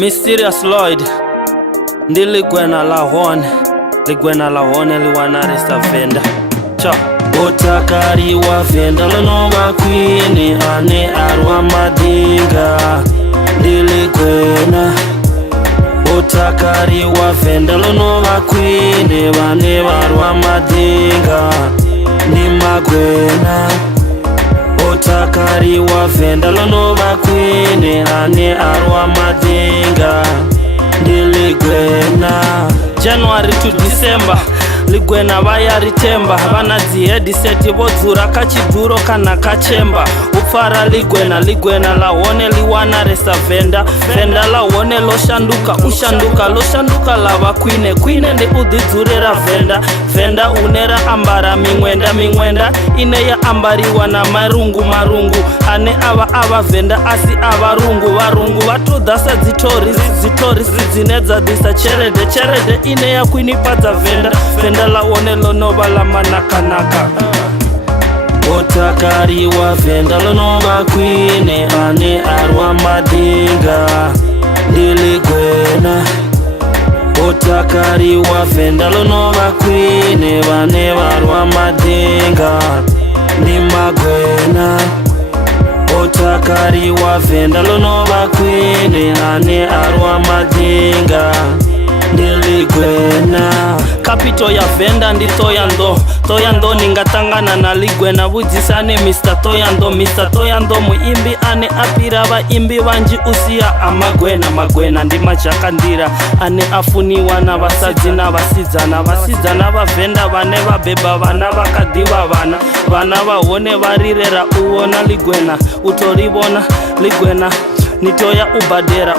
Mysterious Lloyd Ndili gwena la hone Ligwena la hone liwana resta Venda Cha Otakari wa Venda Lonovha Kwine ane arwa madinga Ndili gwena Otakari wa Venda Lonovha Kwine vane varwa madinga Ni magwena Otakari wa Venda Lonovha Kwine ane arwa madinga Ndili gwena January to December Ligwena vaya ritemba vana dzihediseti vodzura kachidhuro kana kachemba upfara ligwena la hone liwana resa Venda la hone loshanduka lava Kwine ndi udzidzurira Venda unera ambara mingwenda ine ya ambariwa na marungu ane ava Venda asi varungu vatodhasa dzitori dzinedza disa cherede ine ya kwinipadza Venda la hone Lonovha la manakanaka Otakari wa Venda Lonovha Kwine ane arwa madinga Ndili gwena Otakari wa Venda Lonovha Kwine vane varwa madinga Ni magwena Otakari wa Venda Lonovha Kwine ane arwa madinga Ndili gwena Kapito ya Venda ndi Toyando ningatangana na ligwena vudzisane Mr. Toyando muimbi ane apira vaimbi vanji usiya amagwena ndi majakandira ane afuniwa na vasadzi na vasidzana va Venda vane vabeba vana vakadiva vana vahone varirera uwona ligwena utorivona ligwena Nitoya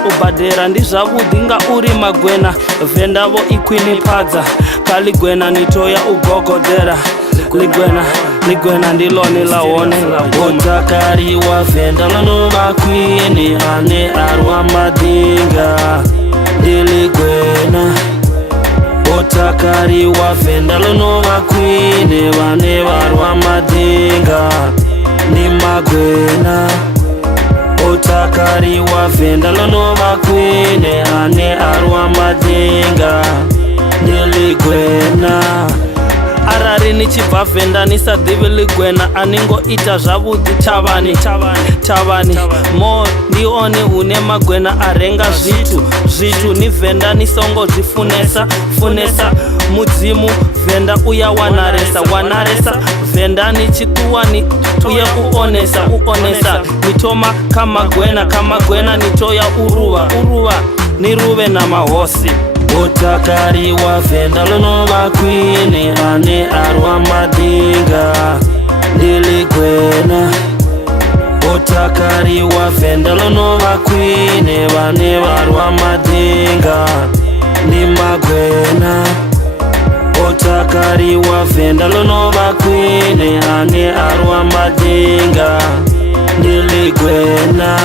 ubadera ndi zvavudi ngauri magwena Venda vo ikwinipadza kaligwena nitoya ugogodera ligwena ndilone la hone Otakari wa Venda Lonovha Kwine ane arwa madinga Ndili gwena Otakari wa Venda Lonovha Kwine vane varwa madinga Ni magwena Otakari wa Venda Lonovha Kwine ane arwa madinga Ndili gwena Arari nichibva Venda nisadivi ligwena aningo ita zvavudi tavani mo ndione une magwena arenga zvitu ni Venda nisongo zvifunesa mudzimu Venda uya wanaresa Venda nichituwa ni tuye uonesa nitoma kamagwena nitoya uruva niruve na mahosi Otakari wa Venda Lonovha Kwine ane arwa madinga Ndili gwena Otakari wa Venda Lonovha Kwine vane varwa madinga Ni magwena Otakari wa Venda Lonovha Kwine ane arwa madinga Ndili gwena